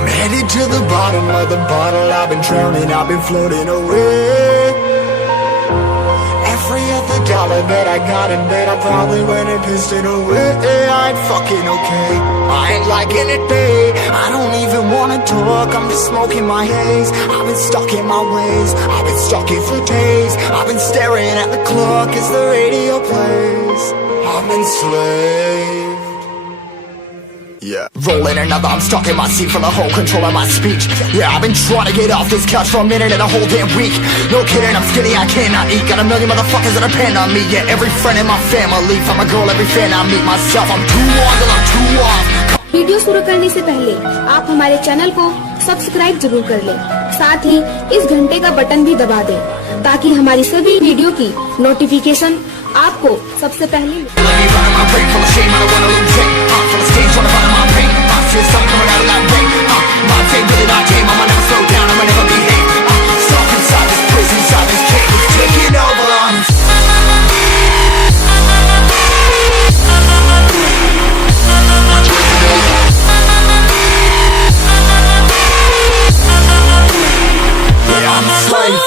I'm headed to the bottom of the bottle. I've been drowning, I've been floating away. Every other dollar that I got in bed, I probably went and pissed it away. I ain't fucking okay, I ain't liking it, babe. I don't even wanna talk, I'm just smoking my haze. I've been stuck in my ways, I've been stuck here for days. I've been staring at the clock as the radio plays. I'm enslaved. Yeah. Rolling another, I'm stuck in my seat for the whole control of my speech. Yeah, I've been trying to get off this couch for a minute and a whole damn week. No kidding, I'm skinny, I cannot eat. Got a million motherfuckers that depend on me. Yeah, every friend in my family, from a girl, every fan I meet myself. I'm too on till I'm too off. Video शुरू करने से पहले आप हमारे channel को subscribe जरूर कर लें। साथ ही इस घंटे का बटन भी दबा दें ताकि हमारी सभी वीडियो की नोटिफिकेशन आपको सबसे पहले I'm a slave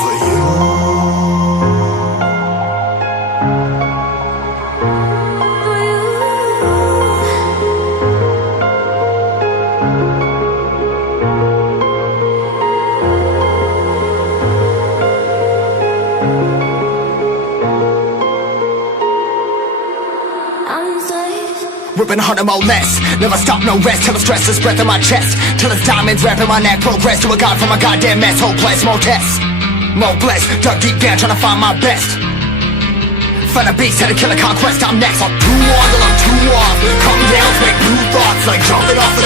for you. Ripping harder, more less. Never stop, no rest. Till the stress is breath in my chest. Till it's diamonds wrapping my neck. Progress to a god from a goddamn mess. Hopeless, more tests, more blessed. Dug deep down trying to find my best. Find a beast, had to kill a conquest. I'm next. I'm too on till I'm too off. Come down, make new thoughts like jumping off of